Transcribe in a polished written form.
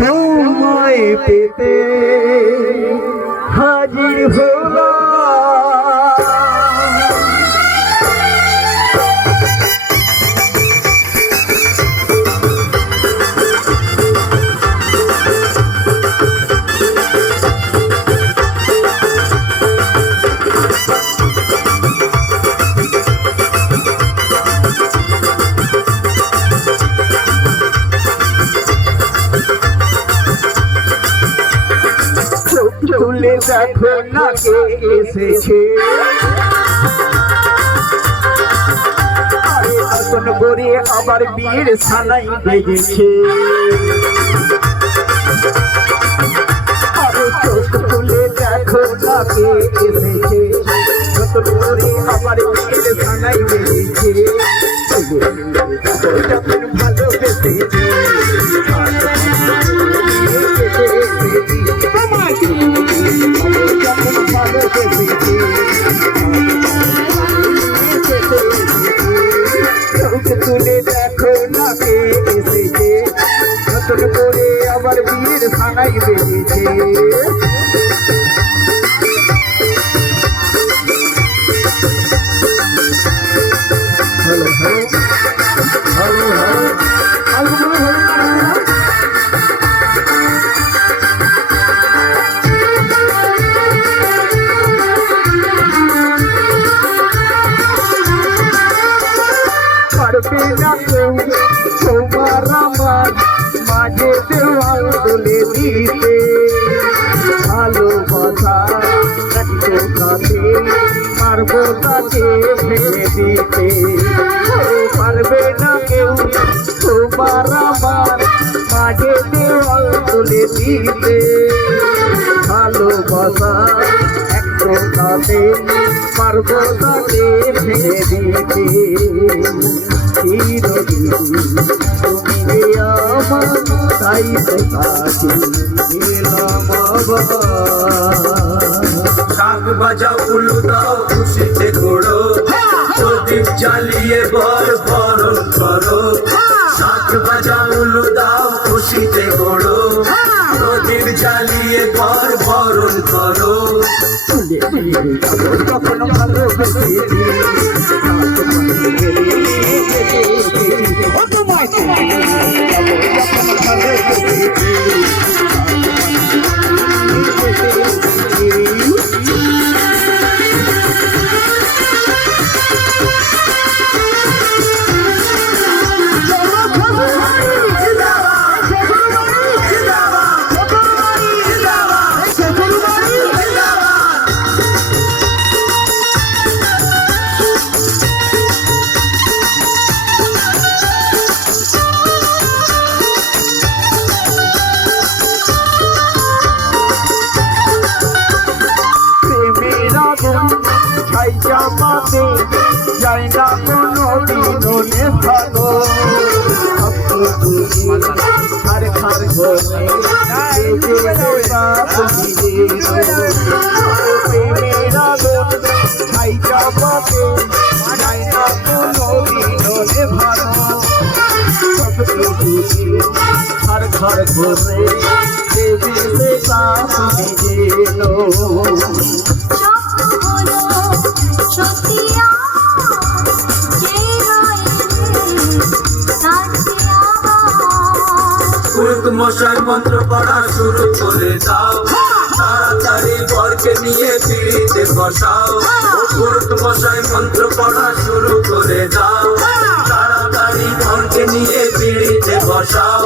তোমায় পেতে হাজির হলাম। তুলে দেখো না কে এসেছে, নতুন করে আবার বিয়ের সানাই বেজেছে। আরে চোখ তুলে দেখো না কে এসেছে, নতুন করে আবার বিয়ের সানাই বেজেছে। যখন ভালোবেসেছে তুলে দেখো না কে এসেছে, নতুন করে আবার বিয়ের সানাই বেজেছে। পারবে না কেউ তোমার আমার মাঝে দেওয়াল তুলে দিতে, ভালোবাসা একটু কাছে পারবো তাকে ফেলে দিতে। পারবে না কেউ তোমার আমার মাঝে দেওয়াল তুলে দিতে, ভালোবাসা একটু কাছে পারবো তাকে ফেলে দিতে। তুমি আমার তাই তো কাছে দিলাম শাক বাজাও উলু দাও খুশিতে ঘোড়ো, প্রদীপ জ্বালিয়ে বর বরণ করো। শাক বাজাও উলু দাও খুশিতে ঘোড়ো, প্রদীপ জ্বালিয়ে বর বরণ করো। কখনো ভালোবেসেছি জামাতে যাই না কোনো দিনে ভালো, খার খার ঘরে খাই জামাতে যাই না কোনো দিনে ভালো, খার খার ঘরে দেবী সে কাপ নিজেলো। পুরুত মশাই মন্ত্র পড়া শুরু করে দাও, তাড়াতাড়ি বরকে নিয়ে পিড়িতে বসাও। পুরুত মশাই মন্ত্র পড়া শুরু করে দাও, তাড়াতাড়ি বরকে নিয়ে পিড়িতে বসাও।